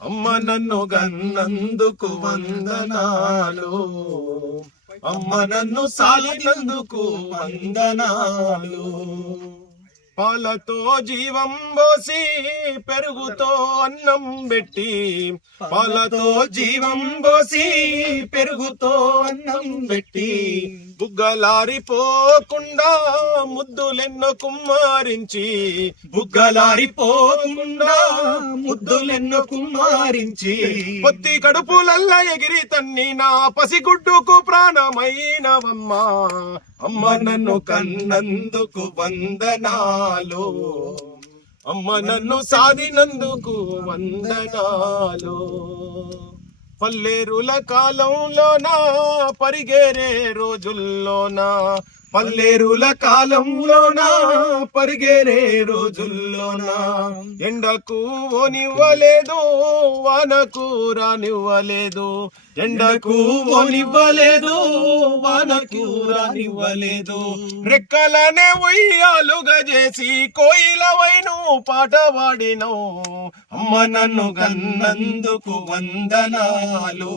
అమ్మ నన్ను గన్నందుకు వందనాలు, అమ్మ నన్ను సాలినందుకు వందనాలు. పాలతో జీవం పోసి పెరుగుతో అన్నం పెట్టి, పాలతో జీవం పోసి పెరుగుతో అన్నం పెట్టి, బుగ్గలారిపోకుండా ముద్దులెన్నో కుమ్మారించి, బుగ్గలారిపోకుండా ముద్దులెన్నో కుమ్మారించి, పొత్తి కడుపులల్ల ఎగిరి తన్ని నా పసిగుడ్డుకు ప్రాణమైనవమ్మా. అమ్మ నన్ను కన్నందుకు వందనాలు, అమ్మ నన్ను సాధినందుకు వందనాలు. పల్లెరుల కాలంలోనా పరిగేరే రోజుల్లోనా, పల్లెరుల కాలంలోనా పరిగేరే రోజుల్లోనా, ఎండకు ఓనివ్వలేదు వానకు రానివ్వలేదు, ఎండకు ఓనివ్వలేదు వానకు రానివ్వలేదు. రెక్కలనే ఉయ్యాలుగా చేసి కోయిలవైను పాట పాడినవు. అమ్మ నన్ను గన్నందుకు వందనాలు.